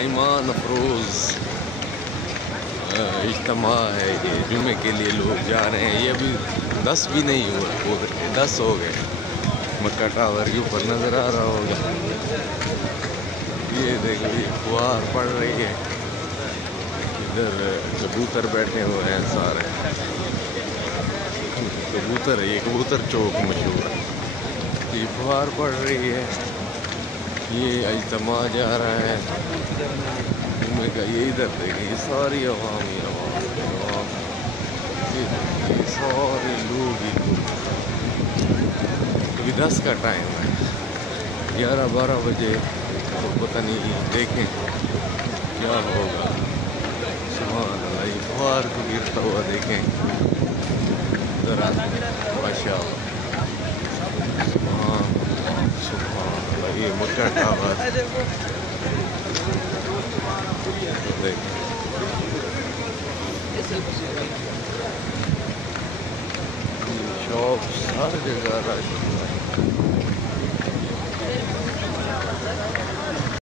ईमान अफरोज़ इज्तिमा है। ये जुमे के लिए लोग जा रहे हैं। ये अभी 10 भी नहीं हुआ, 10 हो गए। मक्का टावर के ऊपर नज़र आ रहा होगा। ये देखो, ये फुहार पड़ रही है। इधर कबूतर बैठे हुए हैं सारे। कबूतर है, ये कबूतर चौक मशहूर है। ये फुहार पड़ रही है। ये इज्तिमा जा रहा है जुम्मे का। ये इधर देखें, ये सारी अवाम ये सारे लोग ही लोग। अभी 10 का टाइम है, 11-12 बजे तो पता नहीं, देखें क्या होगा। सुभान अल्लाह, ये फुहार को गिरता हुआ देखें ज़रा, माशाअल्लाह। सुभान अल्लाह, ये मक्का टावर देखें। शॉप हर जगह रश।